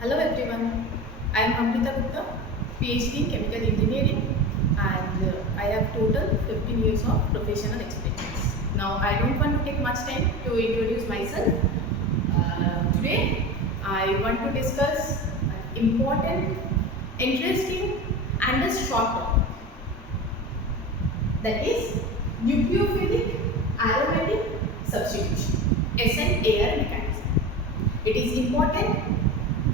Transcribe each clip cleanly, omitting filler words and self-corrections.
Hello everyone, I am Amrita Gupta, PhD in Chemical Engineering, and I have total 15 years of professional experience. Now I don't want to take much time to introduce myself. Today I want to discuss an important, interesting and a short topic, that is nucleophilic aromatic substitution, SNAR mechanism. It is important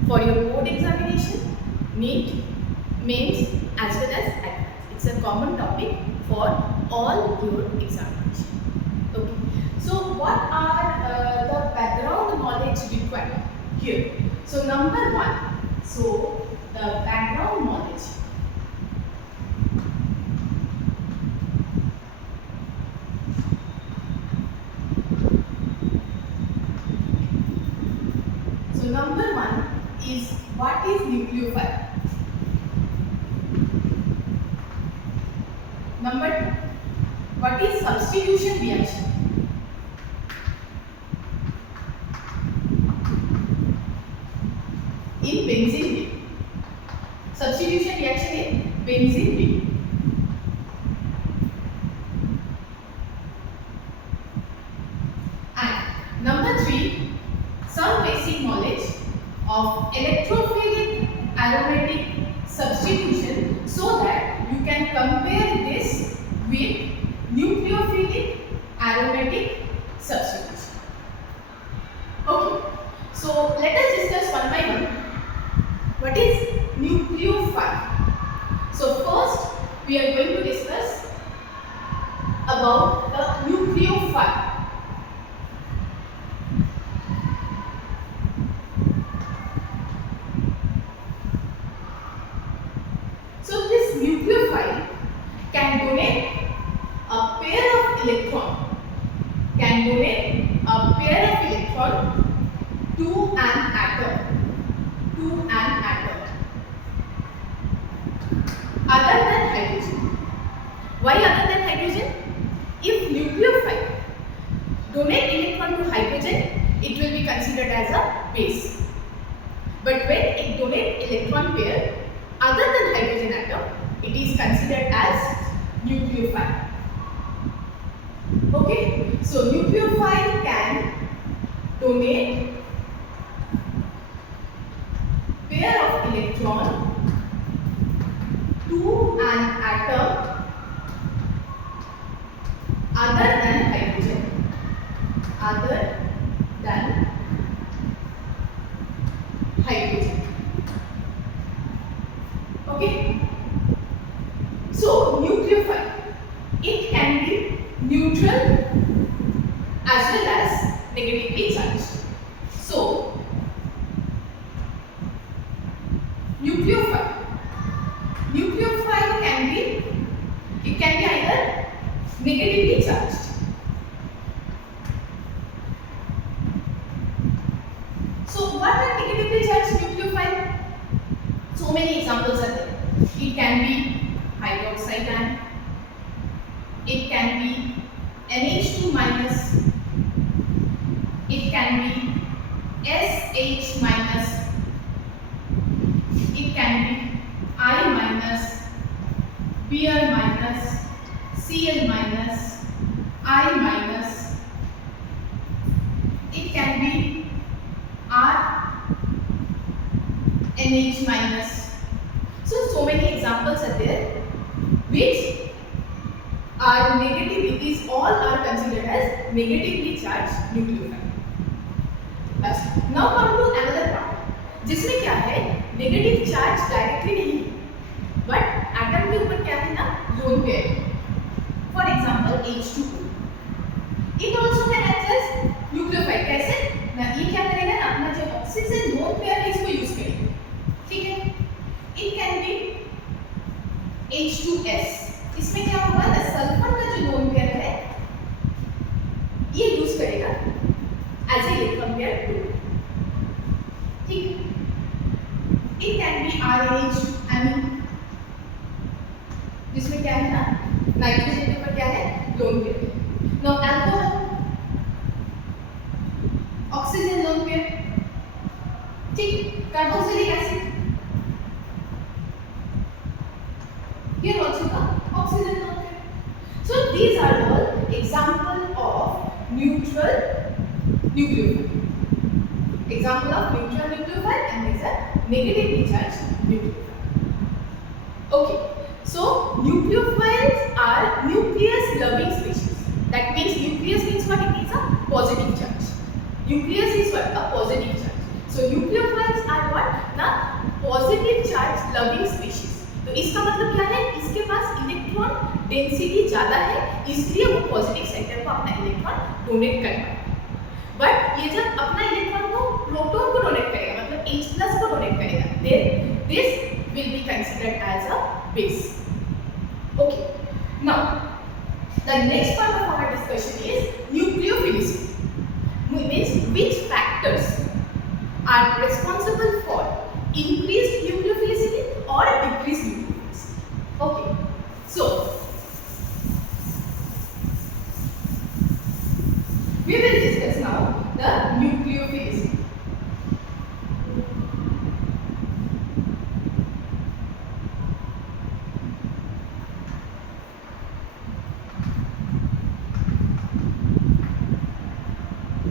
for your board examination, NEET, mains as well as advanced. It's a common topic for all your examination. Okay. So what are the background knowledge required here? So number one, so the background knowledge. So number one is what is nucleophile? Number two, what is substitution reaction? In benzene ring. Substitution reaction in benzene ring. And number three, some basic knowledge of electrophilic aromatic substitution so that you can compare this with nucleophilic aromatic substitution. Okay, so let us discuss one by one. What is nucleophile? So first we are going to discuss about the nucleophile. So this nucleophile can donate a pair of electron, to an atom, other than hydrogen. Why other than hydrogen? If nucleophile donate electron to hydrogen, it will be considered as a base. But when it donate electron pair other than hydrogen atom, it is considered as nucleophile. Okay, so nucleophile can donate pair of electron to an atom other than hydrogen. Okay. So nucleophile, it can be neutral as well as negatively charged. So nucleophile can be, it can be either negatively charged. So what are negatively charged nucleophile? So many examples are there. It can be hydroxide ion, it can be NH2 minus, it can be SH minus, it can be I minus, Br minus, Cl minus, I minus, it can be R NH minus. So many examples are there which are negative. These all are considered as negatively charged nucleophile. बस now come to another part, जिसमें क्या है, negative charge directly नहीं but atom के ऊपर क्या है ना, lone pair. For example H2O, it also can act as nucleophile. कैसे ना, ये क्या करेगा ना, अपना जो ऑक्सीजन लोन पेयर है इसको यूज करेगा. ठीक है, इट कैन बी H2S. इसमें क्या होगा ना, सल्फर का जो लोन पेयर है ये यूज करेगा एज ए इलेक्ट्रॉन पेयर 2. ठीक है, it can be RH amine, जिसमें क्या है ना, नाइट्रोजन के ऊपर क्या है, lone pair. Now alcohol, oxygen lone pair, ठीक, carboxylic acid here also the oxygen not there. So these are all example of neutral nucleophile. Example of neutral nucleophile, and these are negatively charged nucleophile. Okay, so nucleophiles are nucleus loving species. That means nucleus means what? It is a positive charge. Nucleus is what? A positive charge. So nucleophiles are what? The positive charge loving species. तो इसका मतलब क्या है? इसके पास electron density ज्यादा है, इसलिए वो पॉजिटिव सेंटर को अपना इलेक्ट्रॉन डोनेट कर पाएगा। बट ये जब अपना इलेक्ट्रॉन को प्रोटॉन को डोनेट करेगा, मतलब H+ को डोनेट करेगा, then this will be considered as a base. Okay. Now, the next part of our discussion is nucleophilicity. Means which factors are responsible for increased nucleophilicity or decreased nucleophilicity. Okay, so we will discuss now the nucleophilicity.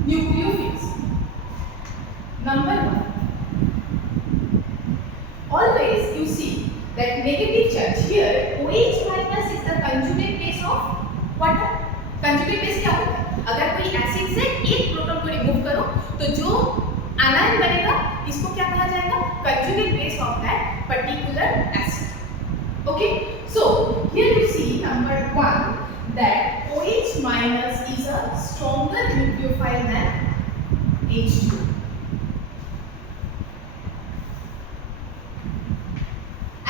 Nucleophilicity. Number 1. Always you see that negative charge here OH minus is the conjugate base of water. Conjugate base क्या होता है? अगर कोई acid से एक proton को remove करो तो जो आनायन बनेगा इसको क्या कहा जाएगा? Conjugate base of that particular acid. Okay, so here you see number 1 that OH minus is a stronger nucleophile than H2.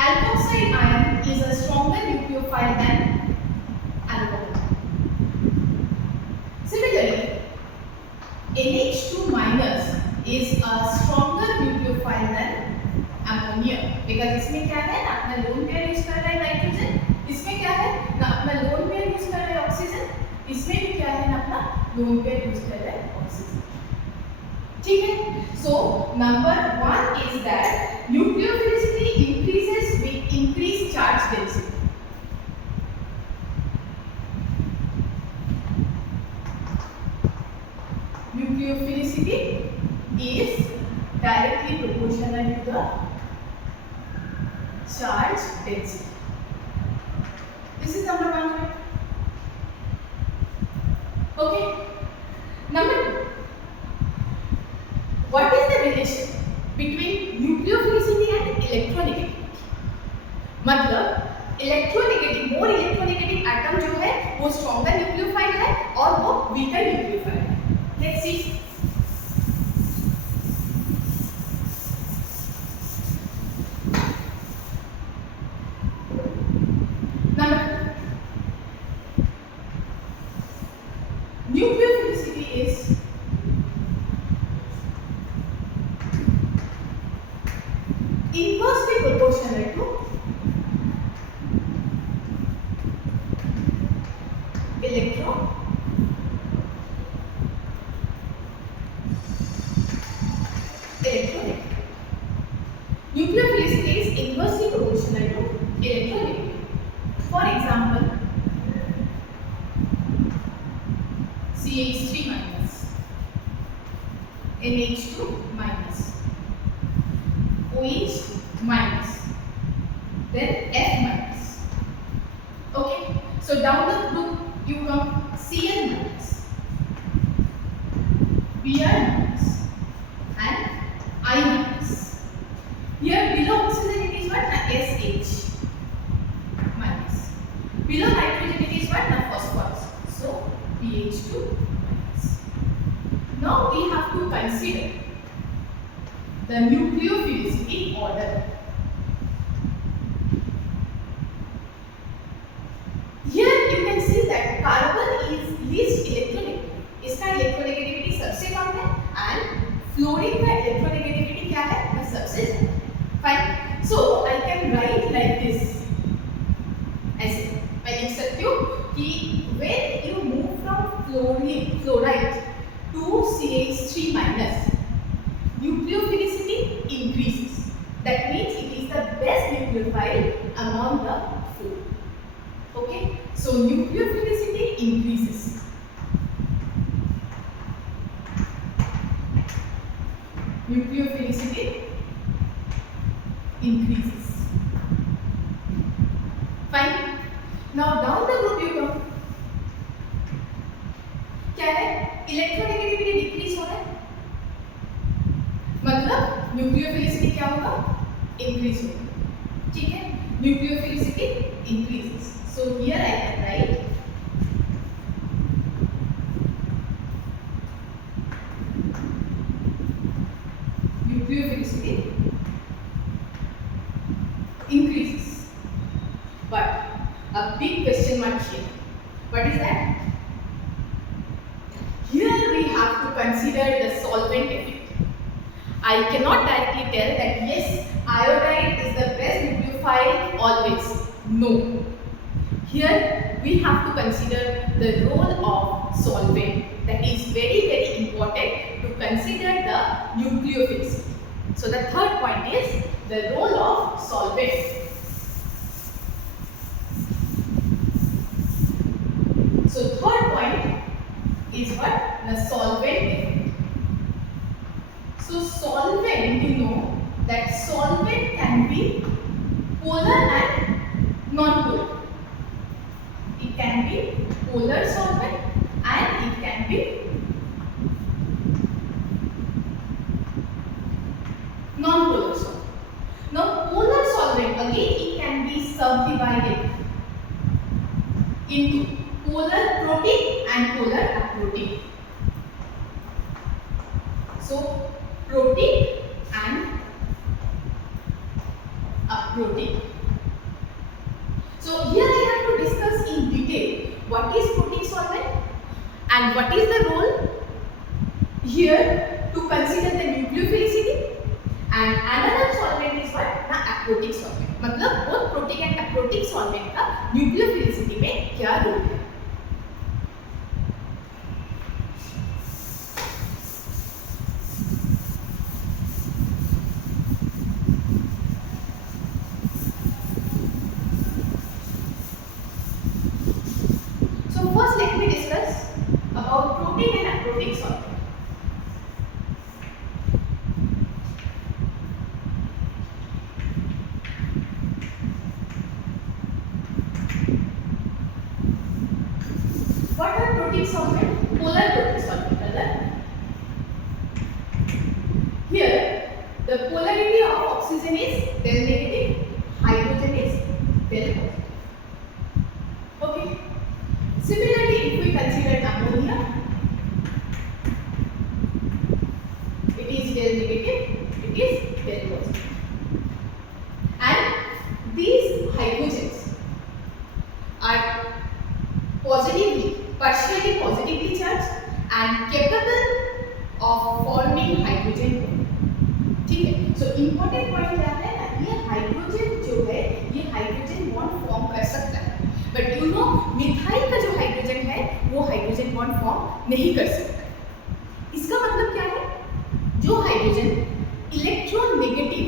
Alkoxide ion is a stronger nucleophile than alcohol. Similarly, NH2 minus is a stronger nucleophile than ammonia because इसमें क्या है ना अपना lone pair use कर रहा है nitrogen, इसमें क्या है ना अपना लोन पेयर यूज कर रहा है ऑक्सीजन, इसमें भी क्या है ना अपना लोन पेयर यूज कर रहा है ऑक्सीजन. ठीक है. So number 1 is that nucleophilicity increases with increased charge density. Nucleophilicity is directly proportional to the charge density. This is number 1. Okay. Number 2. What is the relation between nucleophilicity and electronegativity? मतलब electronegative, मोर electronegative atom जो है वो stronger nucleophile है और वो weaker nucleophile है. Let's see. Number nucleophilicity is inversely proportional to electron electronegativity. Nucleophilicity is inversely proportional to electronegativity. For example, CH3 minus, NH2 minus, OH minus, then F minus. Okay, so down the group you come Cl minus, Br minus, and I minus. Here below oxygen it is what? SH minus. Below nitrogen it is what? Phosphorus. So pH2 minus. Now we have to consider the nucleophilicity order. Here you can see that carbon is least electronegative. इसका electronegativity सबसे कम है and fluorine का electronegativity क्या है? सबसे ज्यादा. Fine. So I can write like this. ऐसे मैं लिख सकती हूँ कि when you move from fluoride to CH3 minus, nucleophilicity nucleophile among the four. Okay, so nucleophilicity increases. Nucleophilicity increases. Fine. Now down the group you come. क्या है? Electronegativity decrease हो रहा है, मतलब न्यूक्लियोफिलिसिटी क्या होगा? इंक्रीज होगा. ठीक है, nucleophilicity increases. So here I can write nucleophilicity increases. But a big question mark here. What is that? Here we have to consider the solvent effect. I cannot directly tell that yes, iodide is the best nucleophile always. No. Here we have to consider the role of solvent. That is very important to consider the nucleophilicity. So the third point is the role of solvent. So third point is what? The solvent effect. So solvent, you know that solvent can be polar and non-polar. It can be polar solvent and it can be non-polar solvent. Now polar solvent again it can be subdivided into polar protic and polar aprotic. So protic and aprotic. So here I have to discuss in detail what is protic solvent and what is the role here to consider the nucleophilicity, and another solvent is what? The aprotic solvent. मतलब both protic and aprotic solvent का nucleophilicity में क्या role है? So first let me discuss about protic and aprotic solvent. What are protic solvent? Polar protic solvent, brother. Here, the polarity of oxygen is del negative, hydrogen is del positive. Okay. Similarly, if we consider ammonia, it is del negative, it is del positive. And these hydrogens are partially positively charged and capable of forming hydrogen bond. ठीक है, so important point क्या है ना, ये hydrogen जो है ये hydrogen bond form कर सकता है, बट यू नो मिथाइल का जो हाइड्रोजन है वो हाइड्रोजन बॉन्ड फॉर्म नहीं कर सकता. इसका मतलब क्या है? जो hydrogen electronegative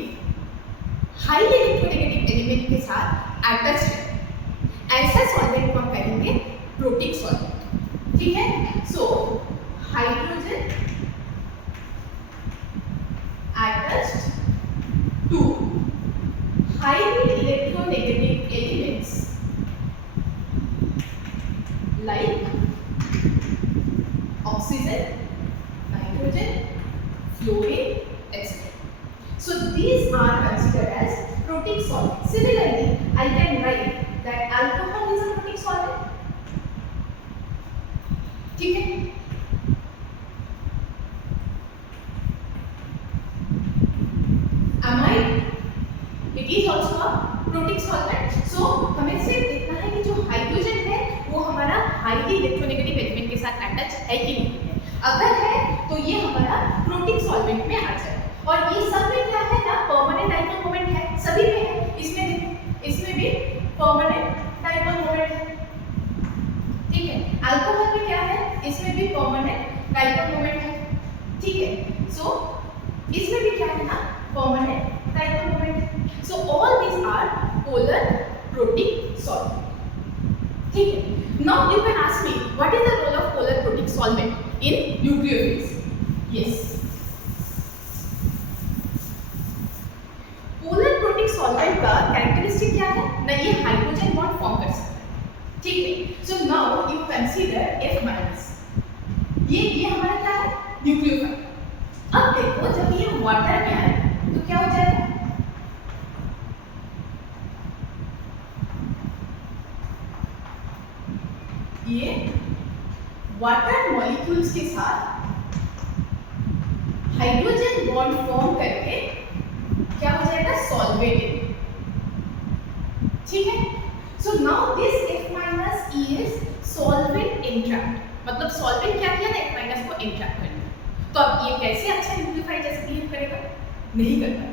high electronegative element के साथ अटैच है, ऐसा सॉल्वेंट को हम कहेंगे प्रोटिक सॉल्वेंट. ठीक है, so hydrogen attached to highly electronegative elements like oxygen, nitrogen, fluorine, etc. So these are considered as protic solvents. Similarly, I can write that alcohol is a protic solvent. ठीक है, amide, it is also a protic solvent. So हमें सिर्फ देखना है कि जो hydrogen है वो हमारा हाईली इलेक्ट्रोनेगेटिव एलिमेंट के साथ अटैच है कि नहीं है. अगर है तो ये हमारा प्रोटिक सॉल्वेंट में आ जाए. और ये सब में क्या है ना, परमानेंट डाइपोल मोमेंट है, सभी में है. इसमें भी परमानेंट डाइपोल मोमेंट है. ठीक है, अल्कोहल में क्या है, इसमें भी परमानेंट डाइपोल मोमेंट है. ठीक है, सो इसमें भी क्या है ना, permanent dipole moment. So all these are polar protic solvent. ठीक है. Now you can ask me what is the role of polar protic solvent in nucleophiles? Yes. Polar protic solvent का कैरेक्टरिस्टिक क्या है ना, ये हाइड्रोजन बॉन्ड फॉर्म कर सकता है. ठीक है. So now you consider F minus, ये हमारा क्या है, न्यूक्लियोफाइल. अब देखो जब ये वाटर में आए तो क्या हो जाएगा, ये वाटर मॉलिक्यूल्स के साथ हाइड्रोजन बॉन्ड फॉर्म करके क्या हो जाएगा, सॉल्वेटेड. ठीक है. So now this F minus is solvent entrapped, मतलब सॉल्वेंट क्या किया ना, F माइनस को एंट्रैप कर लिया. तो अब ये कैसे अच्छा न्यूक्लियोफाइल जैसे बिहेव करेगा, नहीं करता.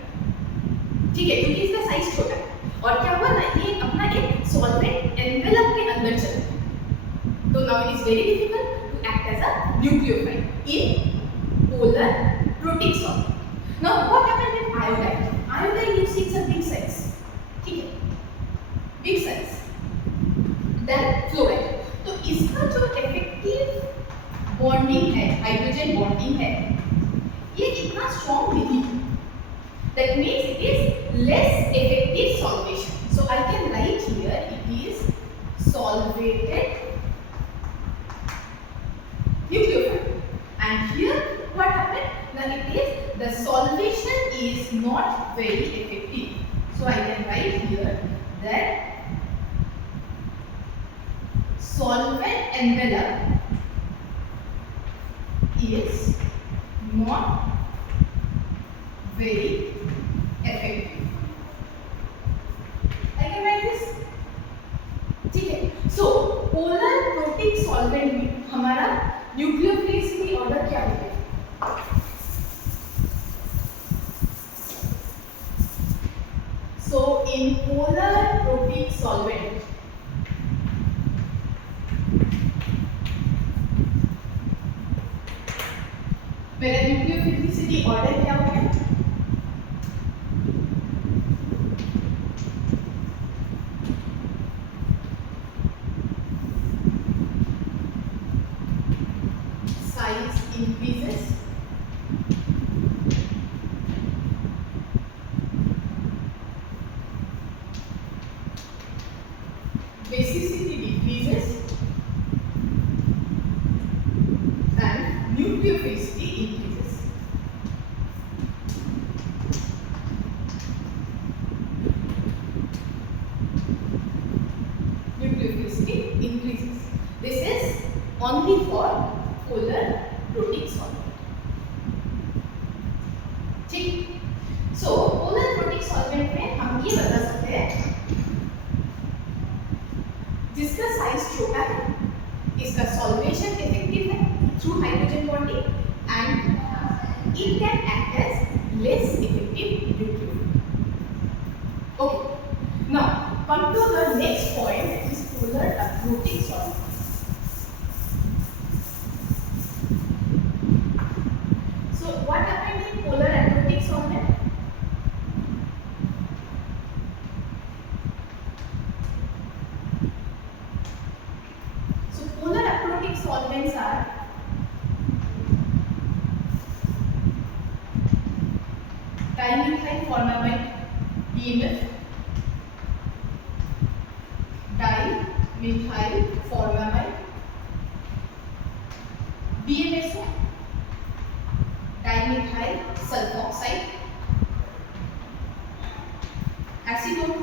ठीक है, क्योंकि इसका साइज छोटा है और क्या हुआ ना, ये अपना एक सॉल्वेंट एनवेलप के अंदर चला गया. तो now it is very difficult to act as a nucleophile in polar protic solvent. Now what happened with iodine? Iodine you see it's a big size. ठीक है, big size. Then fluoride. तो इसका जो effective bonding है, hydrogen bonding है, ये इतना strong नहीं है. That means it is less effective solvation. So I can write here it is solvated nucleophile. And here what happened? Now it is the solvation is not very effective. So I can write here that solvent envelope is not very effective. I can write this. ठीक है. So polar protic solvent में हमारा nucleophilicity order क्या होगा? So in polar protic solvent, मेरा nucleophilicity order क्या हो गया? Size increases, basicity decreases, and nucleophilicity increases. Nucleophilicity increases. This is only for polar protic solvent. ठीक. So polar protic solvent में हम ये बता सकते हैं जिसका साइज छोटा है, इसका सॉल्वेशन इफेक्टिव है through hydrogen bonding and it can act as less effective nucleophile. Okay. Now come to the next point is polar protic solvent. So what happened in polar aromatic solvent? So polar aromatic solvents are dimethyl formamide DMF, dimethyl formamide DMSO, dimethyl sulfoxide, acetone.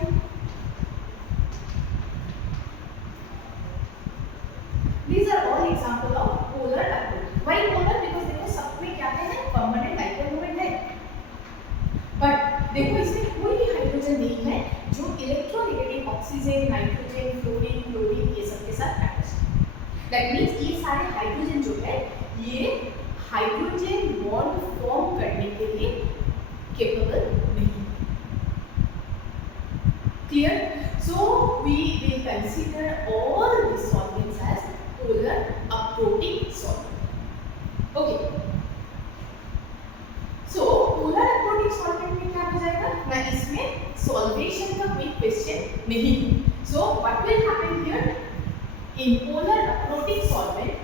These are all example of polar approach. Why polar? Because देखो सब में क्या है, permanent dipole moment है. But देखो इसमें कोई भी हाइड्रोजन नहीं है जो electronegative oxygen, nitrogen, fluorine, chlorine ये सब के साथ अटैच है. That means ये सारे हाइड्रोजन जो है ये हाइड्रोजन बॉन्ड फॉर्म करने के लिए केपेबल नहीं. Clear? So we will consider all these solvents as polar aprotic solvent. Okay. So polar aprotic solvent में क्या हो जाएगा ना, इसमें solvent प्रोजेक्शन का कोई क्वेश्चन नहीं है. So what will happen here? In polar aprotic solvent,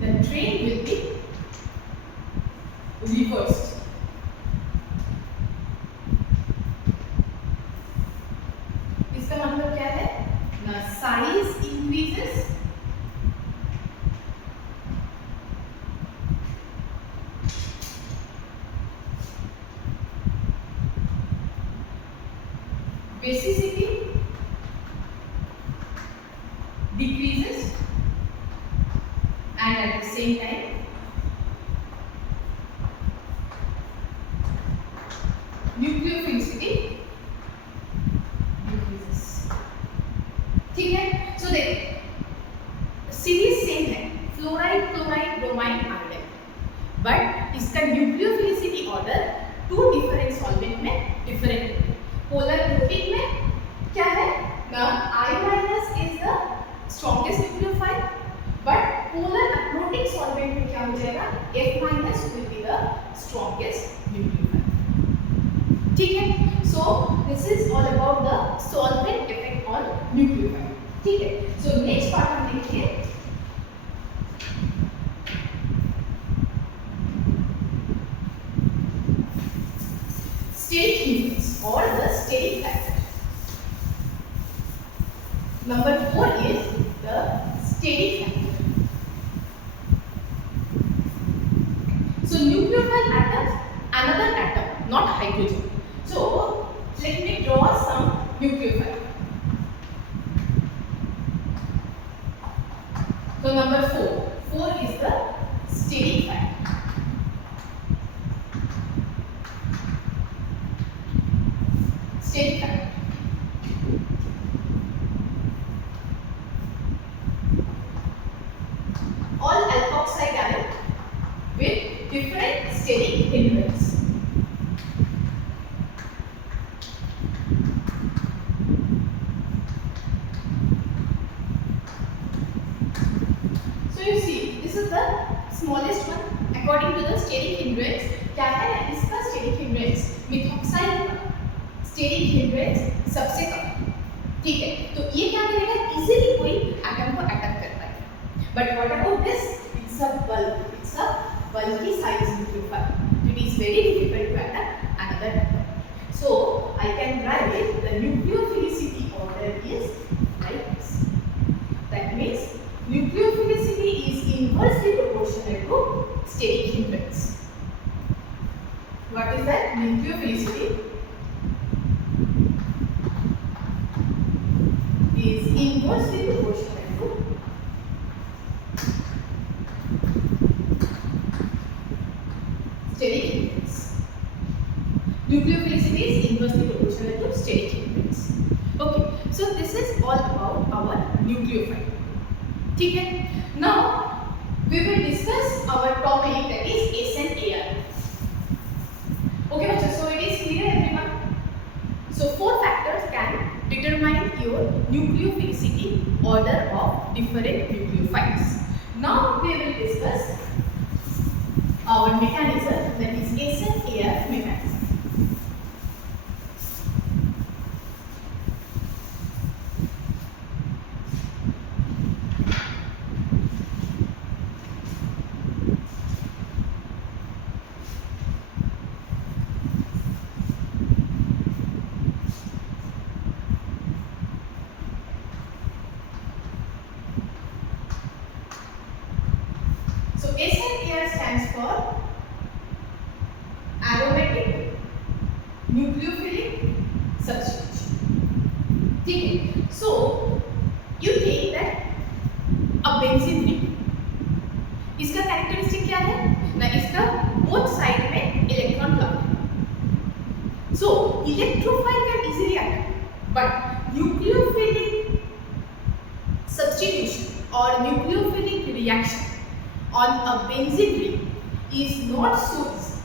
the train will be reversed. इसका मतलब क्या है ना, size increases, basicity decreases, and at the same time nucleophilicity decreases. ठीक है. सो देखिए सीरीज सेम है, fluoride chloride bromide iodide, but इसका nucleophilicity order to different solvent में डिफरेंट है. पोलर प्रोटीन में क्या है ना, I- is the strongest nucleophile, but polar aprotic solvent में क्या हो जाएगा, F- will be the strongest nucleophile. ठीक है. So this is all about the solvent effect on nucleophile. ठीक है. सो नेक्स्ट पार्ट हम देखेंगे steric hindrance or the steric factor. Number 4 is the steric factor. So nucleophile atoms, another atom, not hydrogen. So let me draw some nucleophile. So number 4 is the steric factor. Steric factor. All alkoxide ion with different steric hindrance. So you see, this is the smallest one according to the steric hindrance. क्या है ना, इसका steric hindrance methoxide का steric hindrance सबसे कम. ठीक है. तो ये क्या करेगा, इजीली कोई एटम को अटैक कर पाएगा. But what about this, it's a bulky size nucleophile. It is very difficult to attack another atom. So I can write it, the nucleophilicity order is like this. That means nucleophilicity is inversely proportional to steric hindrance. What is that? Nucleophilicity is inversely proportional to steric hindrance. Nucleophilicity is inversely proportional to steric hindrance. Okay, so this is all about our nucleophile. ठीक है. Now we will discuss our topic, that is S and AR. Okay बच्चों, so it is clear everyone. So 4 factors can determine your nucleophilicity order of different nucleophiles. Now we will discuss our mechanism, that is S and AR mechanism. So S and AR stands for aromatic nucleophilic substitution. ठीक है. So you take that a benzene ring. इसका characteristic क्या है ना, इसका both side में electron club है. So electrophile can easily attack, but nucleophilic substitution or nucleophilic reaction on a benzene ring is not so easy,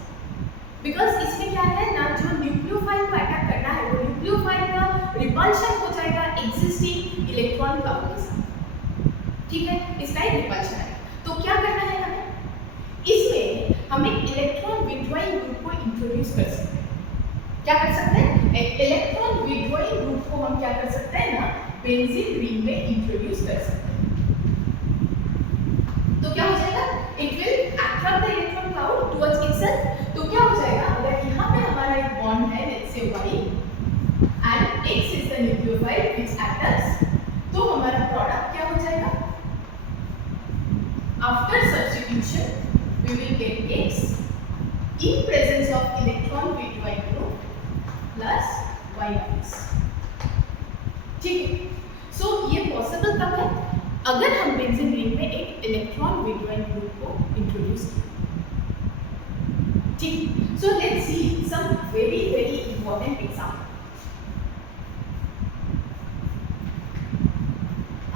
because इसमें क्या है ना, जो न्यूक्लियोफाइल को अटैक करना है वो न्यूक्लियोफाइल का रिपल्शन हो जाएगा एग्जिस्टिंग इलेक्ट्रॉन क्लब के साथ. ठीक है, इसका एक रिपल्शन है। तो क्या करना है हमें, इसमें हम एक इलेक्ट्रॉन विथड्रॉइंग ग्रुप को इंट्रोड्यूस कर सकते हैं। क्या कर सकते हैं, एक इलेक्ट्रॉन विथड्रॉइंग ग्रुप को हम क्या कर सकते हैं ना, बेंजीन रिंग में इंट्रोड्यूस कर सकते हैं। तो क्या हो जाएगा, it will attract the electron cloud towards itself. तो क्या हो जाएगा, अगर यहाँ पे हमारा एक बॉन्ड है, let's say Y and X is the nucleophile which attacks, तो हमारा प्रोडक्ट क्या हो जाएगा, after substitution we will get X in presence of electron withdrawing group plus Y minus। ठीक है, सो ये पॉसिबल कब है, अगर हम बेंजीन रिंग में एक इलेक्ट्रॉन विथड्रॉइंग ग्रुप को इंट्रोड्यूस करें। ठीक, so let's see some very very important example.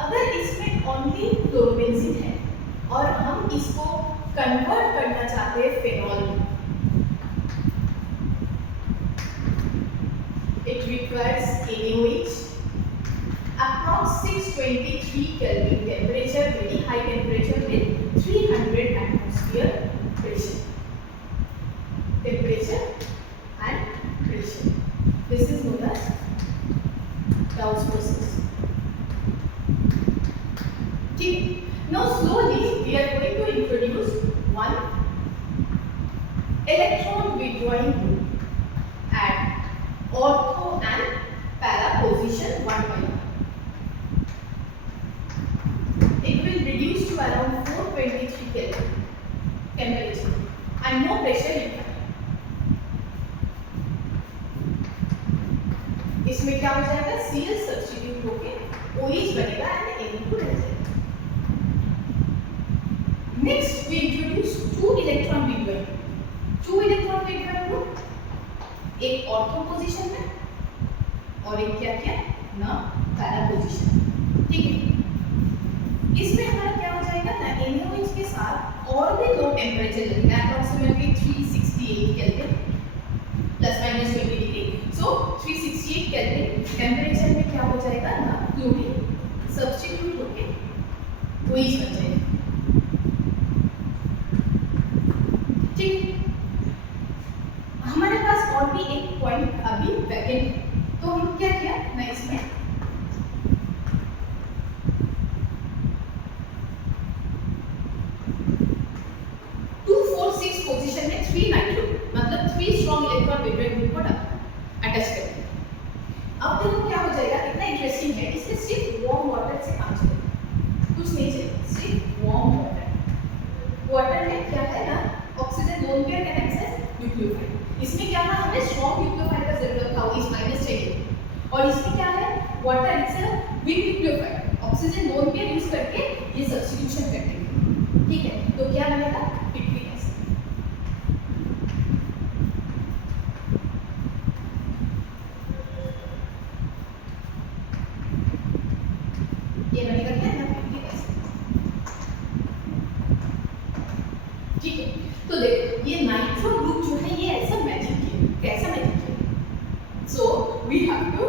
अगर इसमें ओनली क्लोरोबेंजीन है और हम इसको कन्वर्ट करना चाहते हैं फेनॉल में, it requires NaOH, approx 623 Kelvin temperature, very high temperature with 300 atmosphere pressure, temperature and pressure. This is known as Gauss process. Okay. Now slowly we are going to introduce one electron withdrawing group at ortho and para position 1 by 1. It will reduce to around 423 Kelvin temperature and no pressure required. इसमें क्या हो जाएगा, Cl substitute होके OH बनेगा and Na2 रह जाएगा। Next we introduce two electron withdrawing group, एक ortho position में और एक क्या क्या ना पैरा पोजीशन। ठीक है, इसमें हमारा क्या हो जाएगा ना, NaOH के साथ और भी दो टेम्परेचर लगेगा, approximately 368 kelvin plus minus 20 degree. So 368 kelvin temperature में क्या हो जाएगा ना, क्लोरीन सब्स्टिट्यूट होके OH बन जाएगा। ठीक, हमारे पास और भी एक पॉइंट अभी वैकेंट है, तो हम क्या किया ना, इसमें पोजीशन में 3 नाइट्रो मतलब 3 स्ट्रॉन्ग इलेक्ट्रॉन विथड्रॉइंग ग्रुप को अटैच कर दिया। अब देखो क्या हो जाएगा, इतना इंटरेस्टिंग है, इसमें सिर्फ वार्म वाटर से काम चलेगा, कुछ नहीं चलेगा, सिर्फ वार्म वाटर। वाटर में क्या है ना, ऑक्सीजन लोन पेयर कनेक्ट्स है न्यूक्लियोफाइल। इसमें क्या था, हमें स्ट्रॉन्ग न्यूक्लियोफाइल का जरूरत था, OH माइनस चाहिए, और इसमें क्या है, water it's a weak nucleophile, oxygen lone pair use करके ये सब्स्टिट्यूशन कर देंगे। ठीक है, तो क्या बनेगा, ये बनेगा क्या ना, ठीक है। तो देखो ये नाइट्रो ग्रुप जो है, ये ऐसा मैजिक है, कैसा मैजिक है, so we have to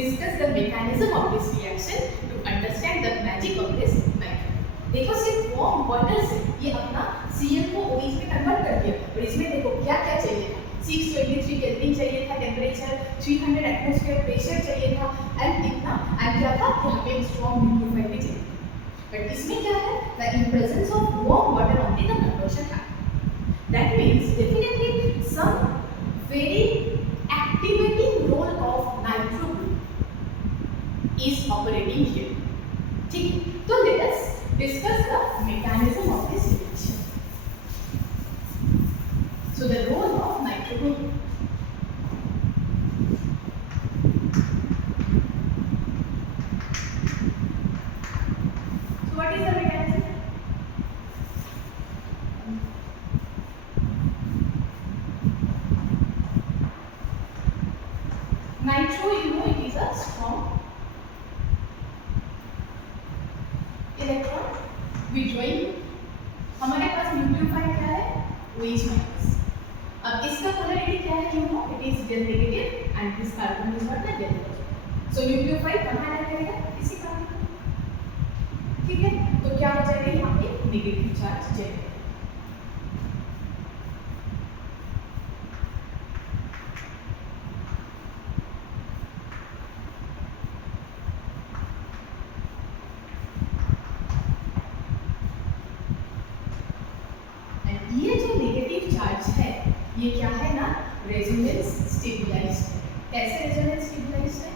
discuss the mechanism of this reaction to understand the magic of this nitro. देखो सिर्फ वार्म वाटर से ये अपना Cl को OH में कन्वर्ट कर दिया, और इसमें देखो क्या क्या चाहिए था, 623 केल्विन चाहिए था टेम्परेचर, 300 एटमॉस्फेयर प्रेशर चाहिए था, एंड इतना एंड क्या था, यहाँ पे स्ट्रॉन्ग न्यूक्लियोफाइल भी चाहिए। बट इसमें क्या है, the in presence of warm water only the conversion happened. That means definitely some very activating role of nitro group is operating here. ठीक, तो let us discuss the mechanism of this reaction. So the role of nitro group. So what is the mechanism? Nitro, you know, it is a strong electron withdrawing। हमारे पास nucleophile क्या है, OH minus. अब इसका polarity क्या है, you know, it is del negative and this carbon is not the del positive. So nucleophile कहां add करेगा, इसी कार्बन। ठीक है, तो क्या हो जाएगा यहाँ पे नेगेटिव चार्ज जनरेट। ये जो नेगेटिव चार्ज है ये क्या है ना, रेजोनेंस स्टेबलाइज्ड है। कैसे रेजोनेंस स्टेबलाइज्ड है?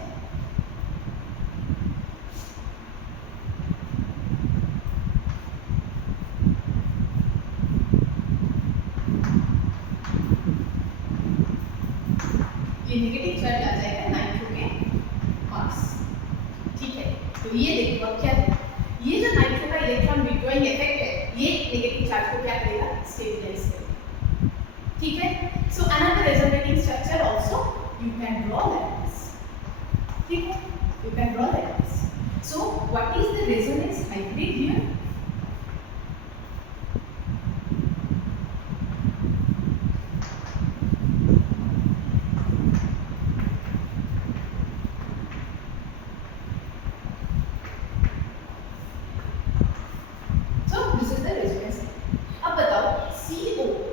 ये नेगेटिव चार्ज आ जाएगा नाइट्रो के पास, ठीक है। तो ये देखो अब क्या है, ये जो नाइट्रो का इलेक्ट्रॉन विड्रॉइंग इफेक्ट है ये नेगेटिव चार्ज को क्या करेगा, स्टेबलाइज करेगा, ठीक है। So another resonating structure also you can draw like this, ठीक है, you can draw like this. So what is the resonance hybrid here?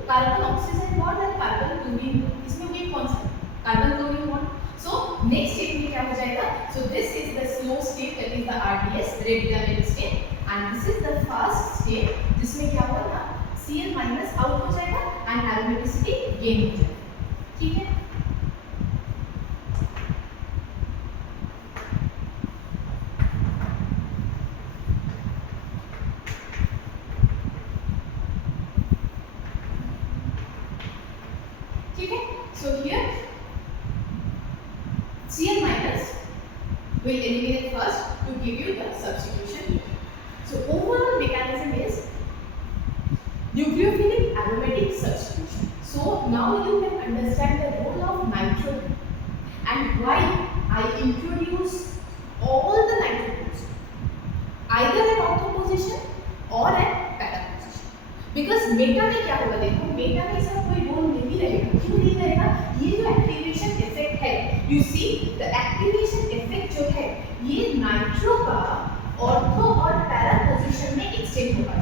Carbon oxygen bond और कार्बन क्लोरीन बॉन्ड, इसमें वीक कौन सा, carbon chlorine bond. So next state में क्या हो जाएगा, so this is the slow state that is the RDS rate determining state and this is the fast state जिसमें क्या होगा, Cl माइनस आउट हो जाएगा एंड एरोमेटिसिटी गेन हो जाएगा, ठीक है। ठीक है, so here Cl minus will eliminate first to give you the substitution. So overall mechanism is nucleophilic aromatic substitution. So now you can understand the role of nitro and why I introduce all the nitro groups either at ortho position or at para position. Because Meta में क्या होगा, देखो Meta में इसका कोई role नहीं रहेगा, क्यों नहीं रहेगा, ये जो एक्टिवेशन इफेक्ट है, you see the activation effect जो है ये नाइट्रो का ऑर्थो और पैरा पोजीशन में एक्सटेंड होगा।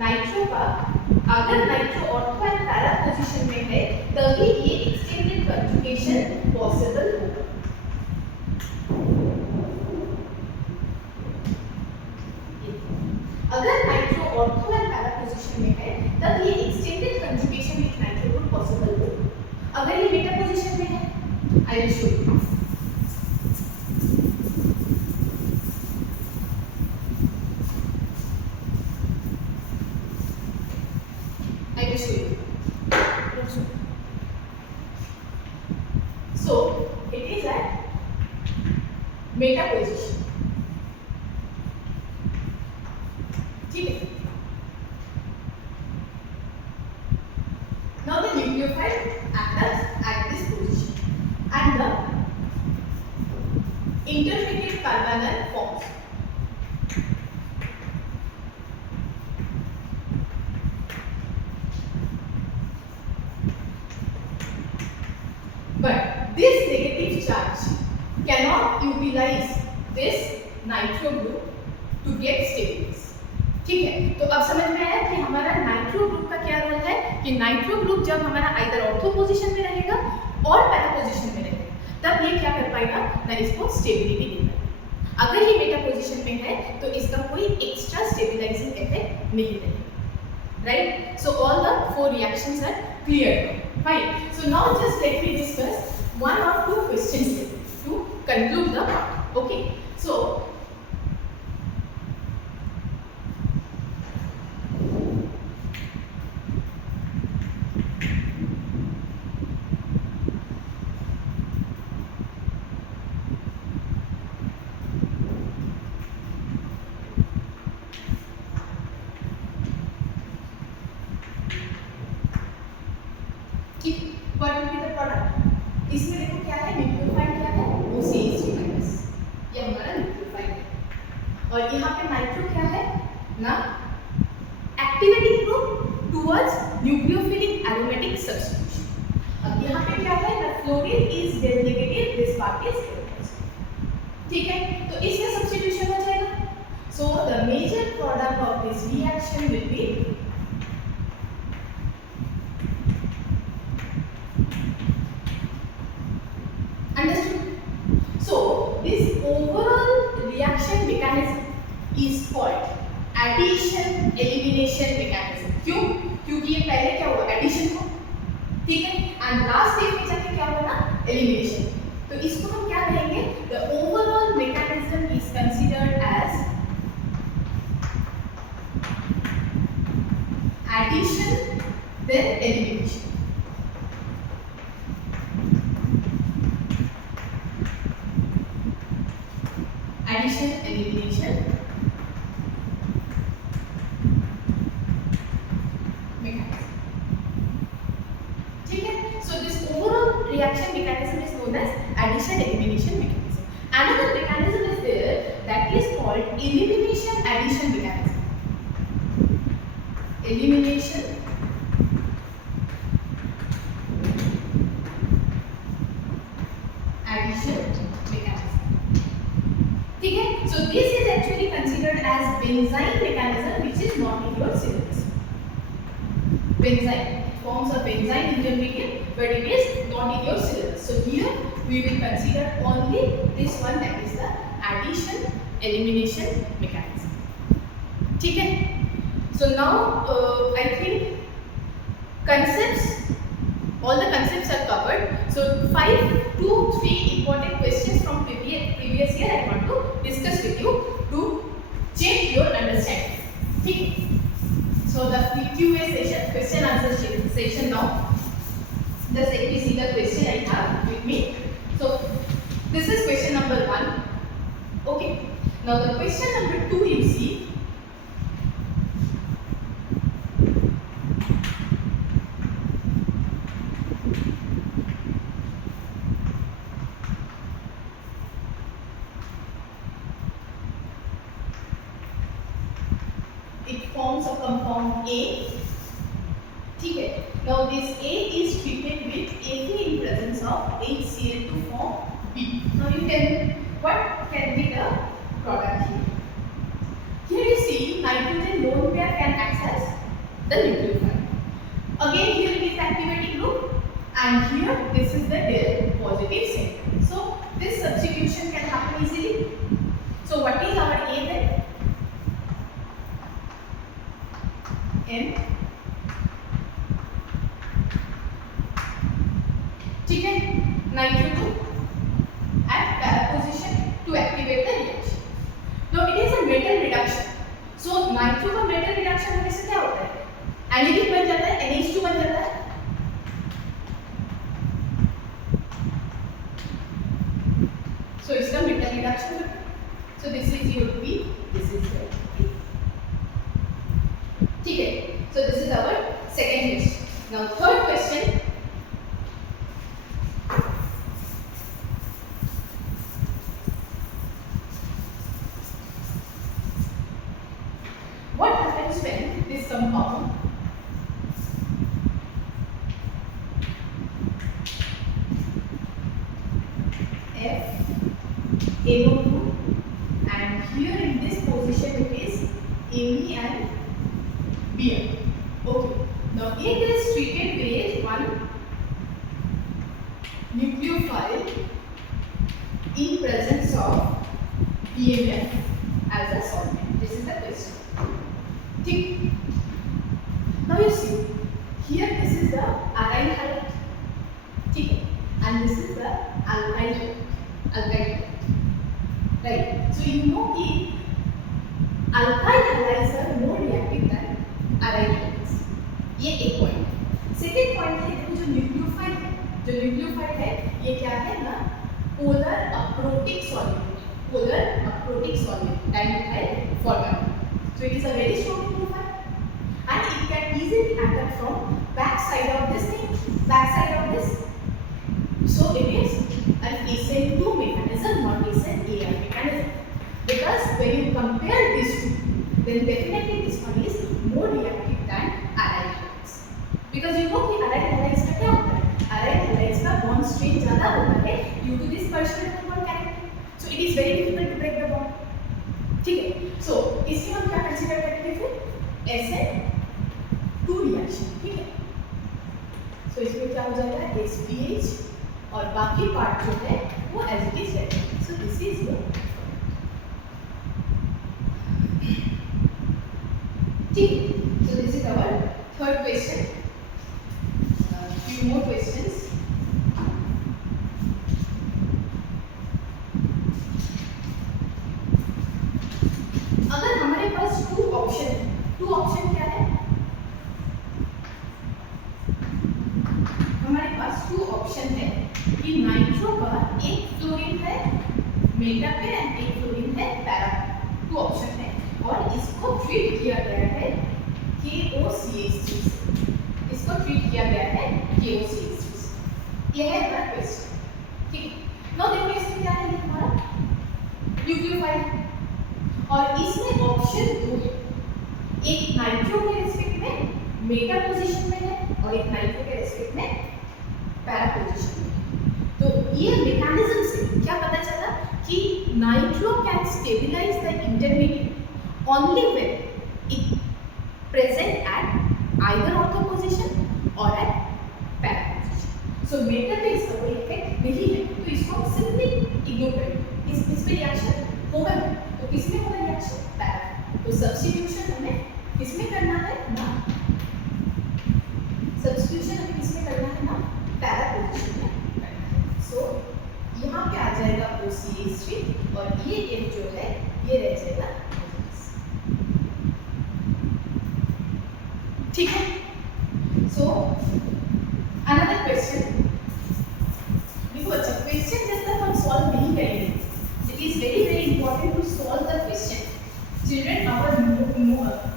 नाइट्रो का अगर nitro ortho and para position में है तभी ये एक्सटेंडेड कंजुगेशन पॉसिबल होगा। अगर nitro ortho and para position में है तब ये extended conjugation with nitro group possible होगा। अगर ये मेटा पोजीशन में है, I will show you. I will show you. So it is at meta position. ठीक है. Now the nucleophile acts at this position, and the intermediate carbonyl forms. But this negative charge cannot utilize this nitro group to get stabilize. ठीक है, तो अब समझ में आया कि हमारा नाइट्रो ग्रुप का क्या रोल है, कि नाइट्रो ग्रुप जब हमारा आइदर ऑर्थो पोजीशन में रहेगा और पैरा पोजीशन में रहेगा तब ये क्या कर पाएगा ना, इसको स्टेबिलिटी दे पाएगा। अगर ये मेटा पोजीशन में है तो इसका कोई एक्स्ट्रा स्टेबिलाइजिंग इफेक्ट नहीं रहेगा, right. So all the 4 reactions are clear, fine. So now just let me discuss 1 or 2 questions to conclude the part, okay। So what will be the product? इसमें देखो क्या है, न्यूक्लियोफाइल क्या है, OCH2- ये हमारा न्यूक्लियोफाइल है। और यहाँ पे नाइट्रो क्या है ना, activating group towards nucleophilic aromatic substitution. अब यहाँ पे क्या है ना, fluorine is negative, this part is positive, ठीक है, तो इसमें सब्स्टिट्यूशन हो जाएगा। So the reaction will be understood. So this overall reaction mechanism is called addition elimination mechanism. क्यों? क्योंकि ये पहले क्या हुआ, एडिशन हुआ, ठीक है, एंड लास्ट स्टेज में जाके क्या हुआ ना, एलिमिनेशन. तो इसको हम क्या कहेंगे, the overall mechanism is considered as addition then elimination. Addition elimination mechanism. ठीक है, so this overall reaction mechanism is known as addition elimination mechanism. Another mechanism is there that is called elimination addition mechanism. Elimination addition mechanism. ठीक है, so this is actually considered as benzyne mechanism which is not in your syllabus. Benzyne forms a benzyne intermediate, but it is not in your syllabus. So here we will consider only this one, that is the addition elimination mechanism. ठीक है, so now I think concepts, all the concepts are covered. So 2-3 important questions from previous year I want to discuss with you to check your understanding. ठीक है, so the Q&A session, question answer session now. Just let me see the question I have with me. So this is question number 1. Okay. Now the question number 2 you see. It forms a compound A. ठीक है, now this A is treated with Fe in presence of HCl to form B. Now you can, what can be the product here? Here you see nitrogen lone pair can access the nucleophile. Again here it is activating group, and here this is the del positive center. So this substitution can happen easily. So what is our A then? N. ठीक है, nitro 2 at para position to activate the reaction. Now it is a metal reduction. So nitro का metal reduction होने से क्या होता है, aniline बन जाता है, NH2 बन जाता है. So इसका metal reduction. So this is your B, this is your A. ठीक है, so this is our second question. Now third question. What happens when this compound FeNO2 and here in this position it is Me and Br. Okay. Now it is treated with one nucleophile in presence of BMF as a solvent. This is the question. ठीक. Now you see here this is the aryl halide, ठीक है, and this is the alkyl halide, right? So you know कि alkyl halides are more reactive than aryl halides. ये एक point है. Second point है देखो जो न्यूक्लियोफाइल है ये क्या है ना, polar aprotic solute dimethyl format. So it is a very strong nucleophile and it can easily attack from back side of this thing, back side of this. So it is an SN2 mechanism, not SN-AR mechanism. Because when you compare these two, then definitely this one is more reactive than aryl halides. Because you know कि aryl halides का क्या होता है? Aryl halides का bond strength ज़्यादा होता है due to this partial bond character. So it is very difficult to break the bond. ठीक है, so इसमें हम क्या कंसीडर करेंगे फिर? SN2 रिएक्शन, ठीक है। सो इसमें क्या हो जाएगा SPH और बाकी पार्ट जो है वो एज इट इज रहेगा। सो दिस इज योर, ठीक है। So this is our third question. Few more questions. अगर हमारे पास टू ऑप्शन है, टू ऑप्शन क्या है, हमारे पास टू ऑप्शन है कि नाइट्रो का एक फ्लोरीन है मेटा पे एंड एक फ्लोरीन है पैरा पे, टू ऑप्शन है और इसको ट्रीट किया गया है KOCH3 से, इसको ट्रीट किया गया है KOCH3 से। यह है हमारा क्वेश्चन, ठीक है। नाउ देखो इसमें क्या है, ये हमारा न्यूक्लियोफाइल और इसमें ऑप्शन दो है, एक नाइट्रो के रेस्पेक्ट में मेटा पोजीशन में है और एक नाइट्रो के रेस्पेक्ट में पैरा पोजीशन में है। तो ये मैकेनिज्म से क्या पता चला कि nitro can stabilise the intermediate only when it present at either ortho position और at para position. So meta पे इसका कोई इफेक्ट नहीं है, तो इसको सिंपली इग्नोर करें। इसमें रिएक्शन होगा तो किसमें होगा रिएक्शन, पैरा। तो सब्स्टिट्यूशन हमें किसमें करना है ना, सब्स्टिट्यूशन हमें किसमें करना है ना, पैरा पोजीशन में करना है। सो यहाँ पे आ जाएगा OCH3 और ये F जो है ये रह जाएगा, ठीक है। सो अनदर क्वेश्चन, देखो अच्छा क्वेश्चन जब तक हम सॉल्व नहीं करेंगे, it is very important to solve the question. Children, our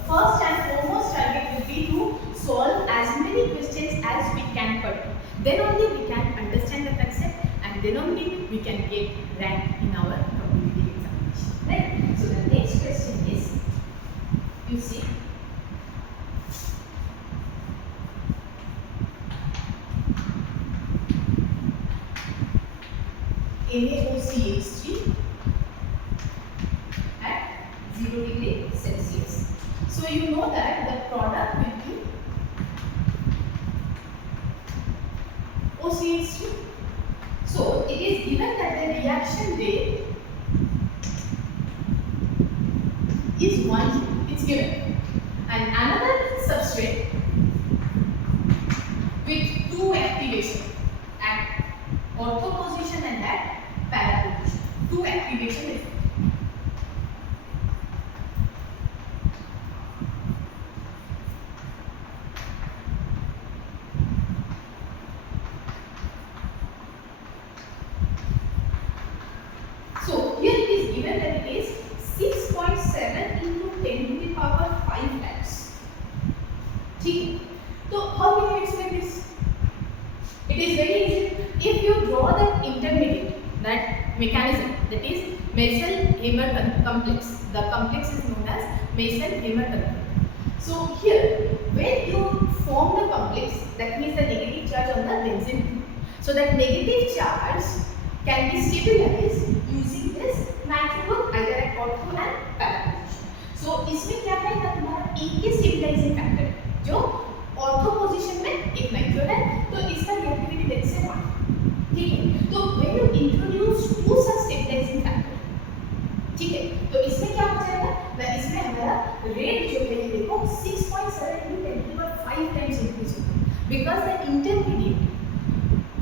first and foremost target will be to solve as many questions as we can per day. Then only we can understand the concept and then only we can get rank in our competitive examination. Right? So the next question is, you see, NaOCH3 at 0 degree Celsius. So you know that the product will be OCH3. So it is given that the reaction rate is 1, it's given, and another substrate with 2 activation at ortho position and at para position, 2 activation effect. So here it is given that it is 6.7 into 10 to the power 5 lakhs. ठीक, तो how can you explain this? It is very easy. If you draw that intermediate, that mechanism, that is Meissel-Hammer complex. The complex is known as Meissel-Hammer complex. So here, when you form the complex, that means the negative charge on the benzene. So that negative charge can be stabilized using this nitro group either at ortho and para position. So इसमें क्या है ना, तुम्हारा एक ही stabilizing factor है जो ortho position में एक nitro है, तो इसका reactivity लेवल से 1, ठीक है। तो when you introduce two such stabilizing factor, ठीक है, तो इसमें क्या हो जाएगा ना, इसमें हमारा रेट जो है ये देखो 6.7 into 10 to the power 5 times increase होगा, because the intermediate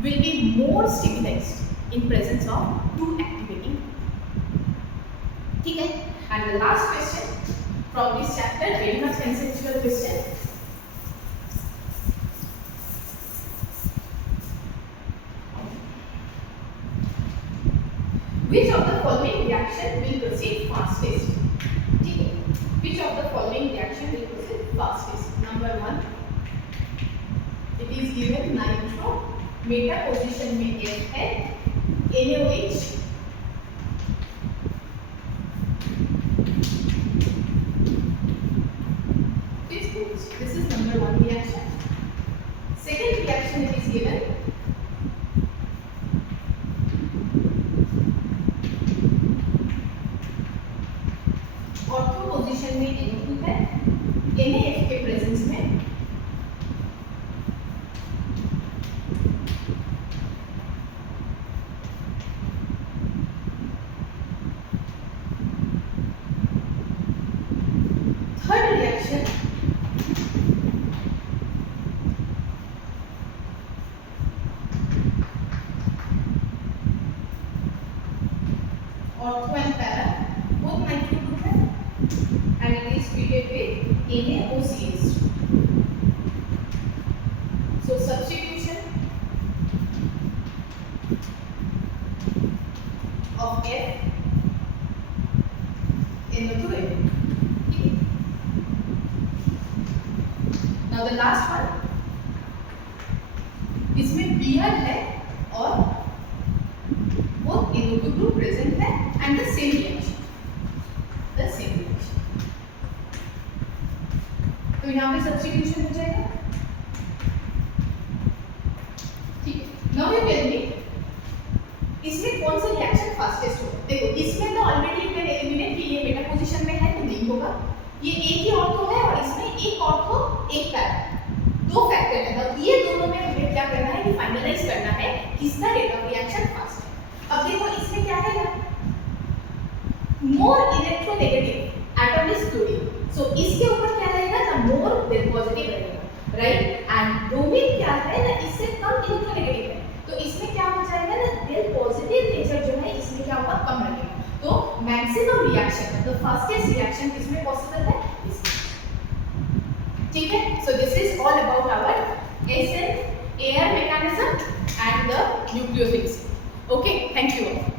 will be more stabilized in presence of 2 activating. ठीक है, and the last question from this chapter, very much conceptual question. Which of the following reaction will proceed fastest? ठीक है, which of the following reaction will proceed fastest? Number 1, it is given nitro Meta position में F है, NaOH this is number 1 reaction. Second reaction it is given ortho position में NO2 है, NaF के presence में third reaction ortho and para both nitric group है and it is treated with NaOCH. So substitution of F NO2 N. Now the last one, इसमें Br है और both NO2 group present है and the same reaction. तो यहाँ पे substitution हो जाएगा, ठीक है। नाउ यू टेल मी इसमें कौन सा रिएक्शन फास्टेस्ट होगा। देखो इसमें तो ऑलरेडी मैंने एलिमिनेट कि ये मेटा पोजीशन में है तो नहीं होगा, ये एक ही ऑर्थो है और इसमें एक ऑर्थो एक पैरा, दो फैक्टर है, और ये दोनों में हमें क्या करना है कि फाइनलाइज करना है किसका रेट ऑफ रिएक्शन फास्ट है। अब देखो इसमें क्या है ना, more electronegative atom is chlorine, so इसके ऊपर क्या रहेगा ना, मोर देन पॉजिटिव रहेगा, राइट। एंड ब्रोमीन क्या है ना, इससे कम इलेक्ट्रोनेगेटिव है, तो इसमें क्या हो जाएगा ना, देयर पॉजिटिव नेचर जो है इसमें क्या होगा, कम रहेगा। तो maximum reaction, the fastest reaction किसमें पॉसिबल है, इसमें, ठीक है। So this is all about our SN Ar mechanism and the nucleophilic. Okay, thank you.